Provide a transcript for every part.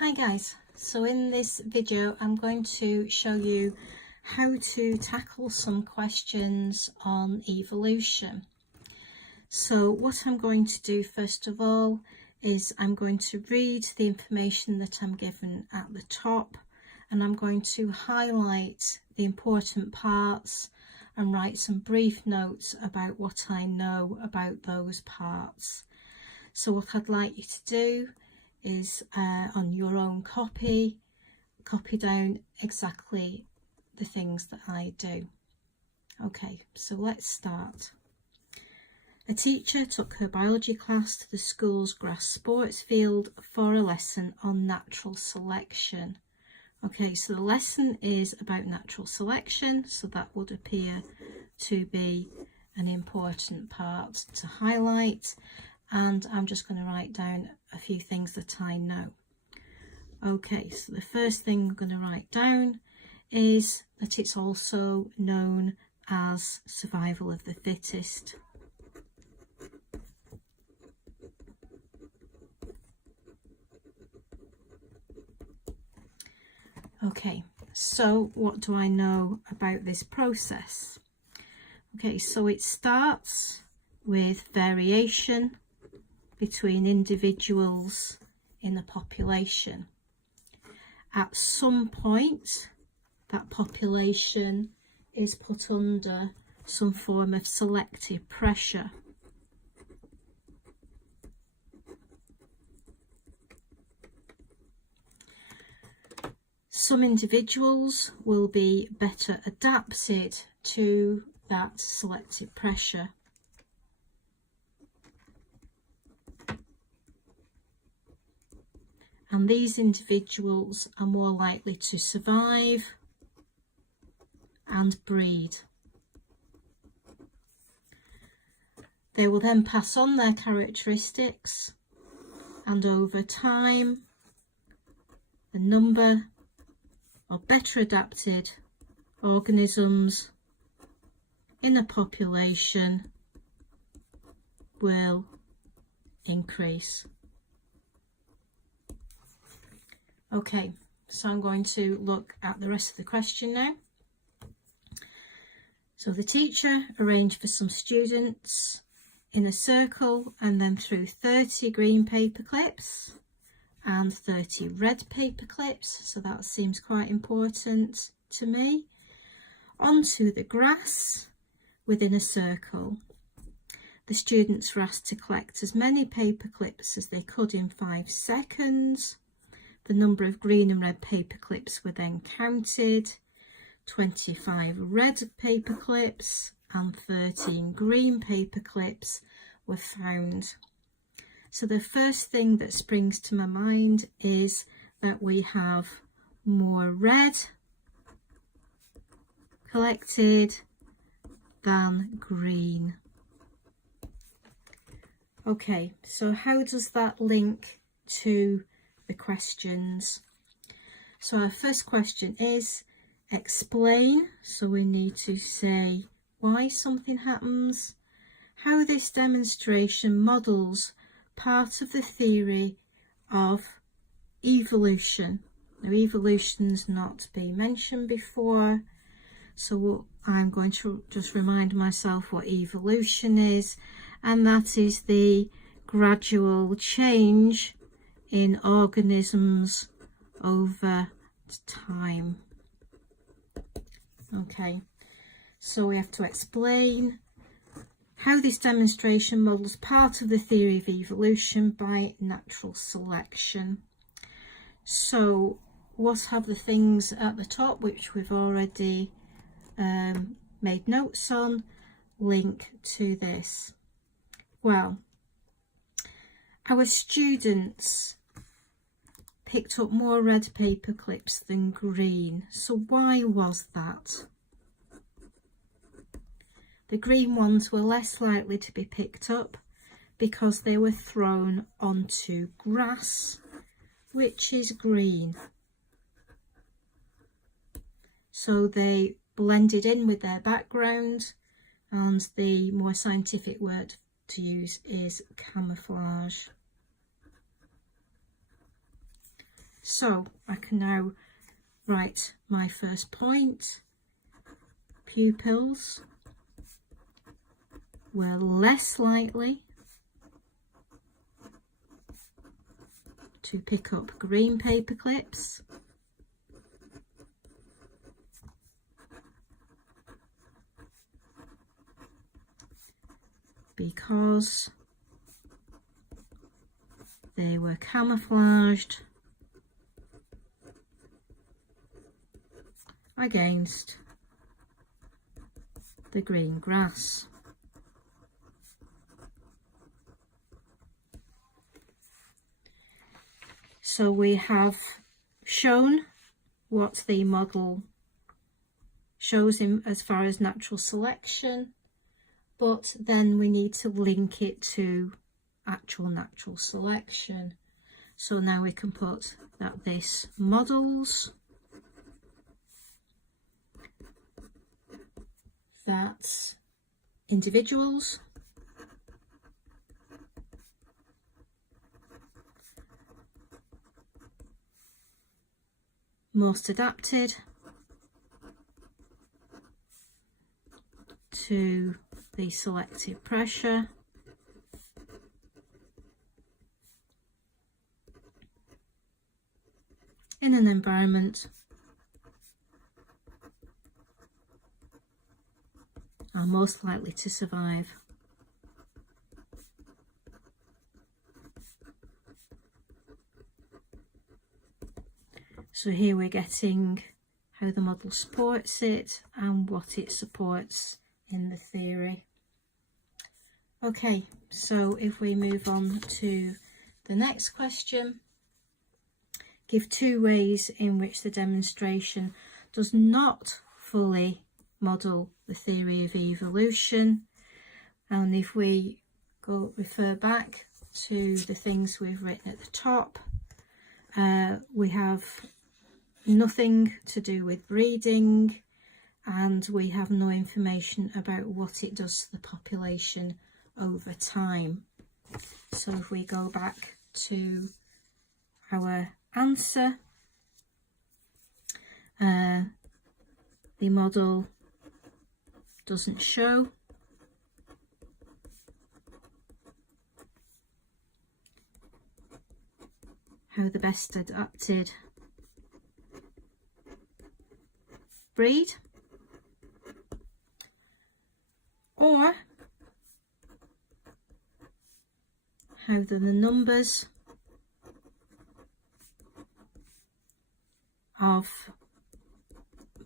Hi guys, so in this video I'm going to show you how to tackle some questions on evolution. So what I'm going to do first of all is I'm going to read the information that I'm given at the top, and I'm going to highlight the important parts and write some brief notes about what I know about those parts. So what I'd like you to do is on your own copy down exactly the things that I do. Okay, so let's start. A teacher took her biology class to the school's grass sports field for a lesson on natural selection. Okay, so the lesson is about natural selection, so that would appear to be an important part to highlight. And I'm just going to write down a few things that I know. Okay, so the first thing I'm going to write down is that it's also known as survival of the fittest. Okay, so what do I know about this process? Okay, so it starts with variation between individuals in a population. At some point, that population is put under some form of selective pressure. Some individuals will be better adapted to that selective pressure. And these individuals are more likely to survive and breed. They will then pass on their characteristics, and over time the number of better adapted organisms in a population will increase. Okay, so I'm going to look at the rest of the question now. So the teacher arranged for some students in a circle and then threw 30 green paper clips and 30 red paper clips, so that seems quite important to me, onto the grass within a circle. The students were asked to collect as many paper clips as they could in 5 seconds. The number of green and red paper clips were then counted. 25 red paper clips and 13 green paper clips were found. So the first thing that springs to my mind is that we have more red collected than green. Okay, so how does that link to the questions? So our first question is explain, so we need to say why something happens, how this demonstration models part of the theory of evolution. Now evolution's not been mentioned before, so I'm going to just remind myself what evolution is, and that is the gradual change in organisms over time. Okay, so we have to explain how this demonstration models part of the theory of evolution by natural selection. So what have the things at the top, which we've already made notes on, link to this? Well, our students picked up more red paper clips than green. So why was that? The green ones were less likely to be picked up because they were thrown onto grass, which is green. So they blended in with their background, and the more scientific word to use is camouflage. So I can now write my first point. Pupils were less likely to pick up green paper clips because they were camouflaged against the green grass. So we have shown what the model shows him as far as natural selection, but then we need to link it to actual natural selection. So now we can put that this models that individuals most adapted to the selective pressure in an environment are most likely to survive. So here we're getting how the model supports it and what it supports in the theory. Okay, so if we move on to the next question, give 2 ways in which the demonstration does not fully model the theory of evolution. And if we refer back to the things we've written at the top, we have nothing to do with breeding, and we have no information about what it does to the population over time. So if we go back to our answer, the model doesn't show how the best adapted breed, or how the numbers of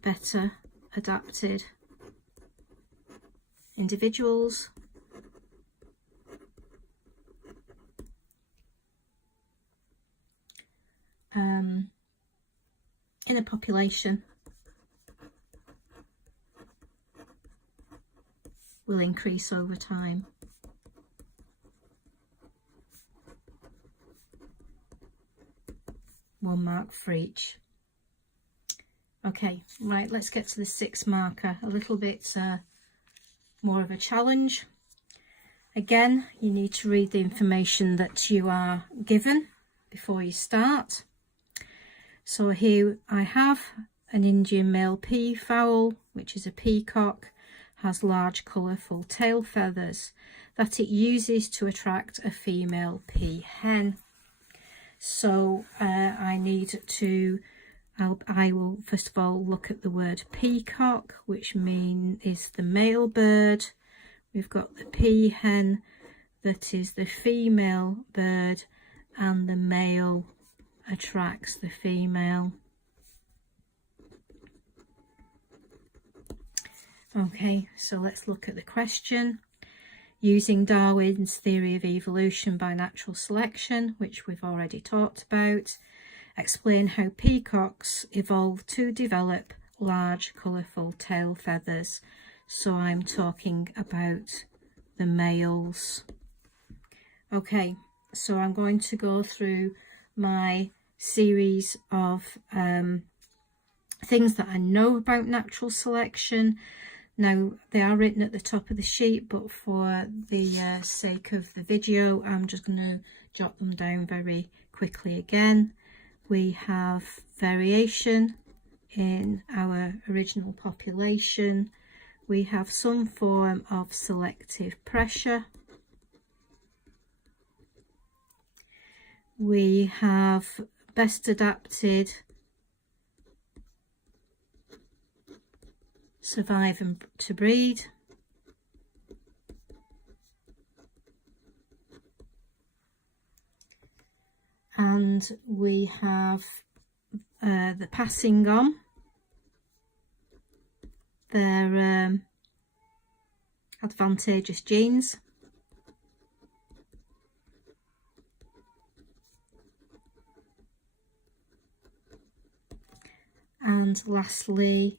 better adapted individuals in a population will increase over time. One mark for each. Okay, right, let's get to the 6 marker, a little bit more of a challenge. Again, you need to read the information that you are given before you start. So here I have an Indian male peafowl, which is a peacock, has large colourful tail feathers that it uses to attract a female peahen. So I will first of all look at the word peacock, which is the male bird. We've got the peahen, that is the female bird, and the male attracts the female. Okay, so let's look at the question. Using Darwin's theory of evolution by natural selection, which we've already talked about, explain how peacocks evolved to develop large colourful tail feathers. So I'm talking about the males. Okay, so I'm going to go through my series of things that I know about natural selection. Now, they are written at the top of the sheet, but for the sake of the video, I'm just going to jot them down very quickly again. we have variation in our original population. We have some form of selective pressure. We have best adapted, survive and to breed. And we have the passing on. They're advantageous genes. And lastly,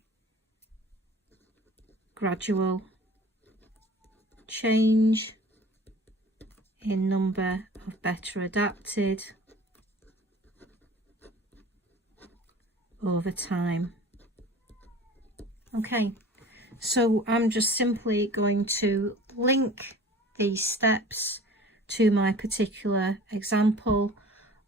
gradual change in number of better adapted over time. Okay, so I'm just simply going to link these steps to my particular example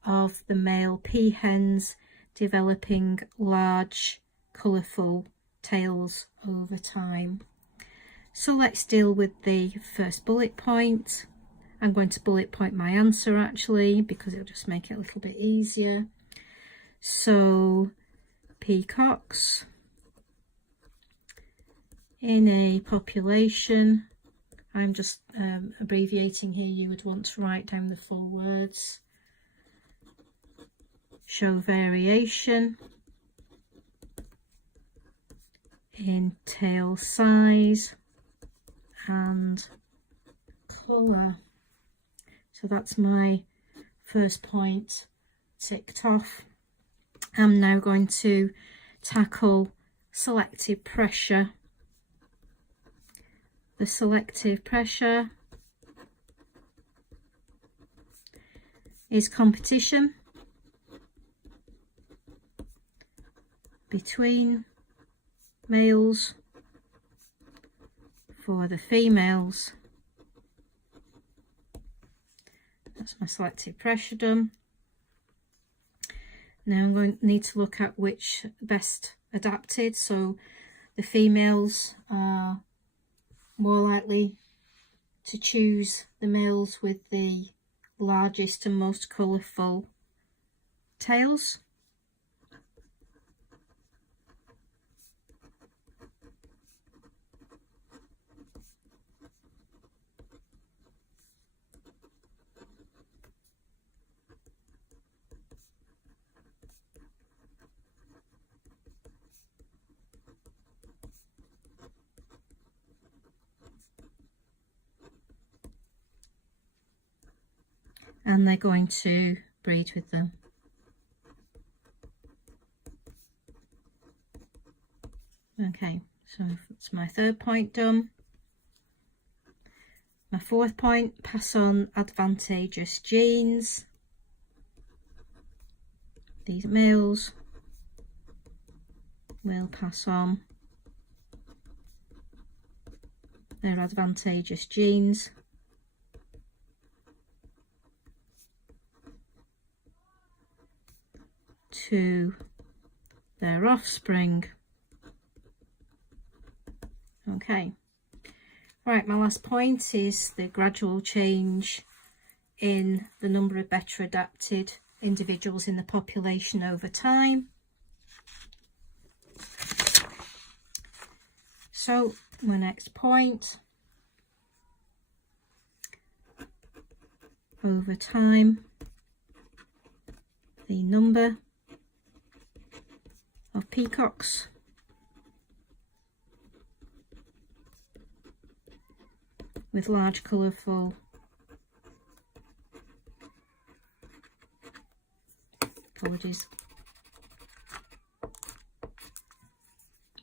of the male peahens developing large, colourful tails over time. So let's deal with the first bullet point. I'm going to bullet point my answer actually, because it'll just make it a little bit easier. So peacocks in a population, I'm just abbreviating here, you would want to write down the full words, show variation in tail size and colour. So that's my first point ticked off. I'm now going to tackle selective pressure. The selective pressure is competition between males for the females. That's my selective pressure done. Now I'm going to need to look at which best adapted. So the females are more likely to choose the males with the largest and most colourful tails. And they're going to breed with them. Okay, so that's my third point done. My fourth point, pass on advantageous genes. These males will pass on their advantageous genes to their offspring. Okay, right, my last point is the gradual change in the number of better adapted individuals in the population over time. So my next point, over time, the number of peacocks with large colourful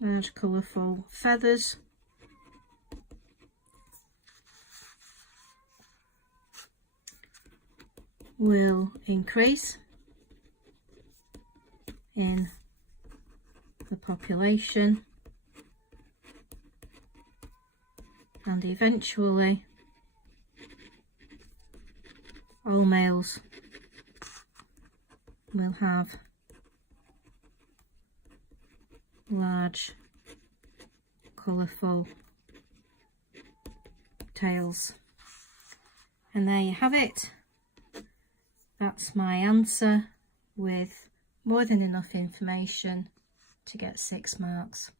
large colourful feathers will increase in the population and eventually all males will have large, colourful tails. And there you have it. That's my answer with more than enough information to get 6 marks.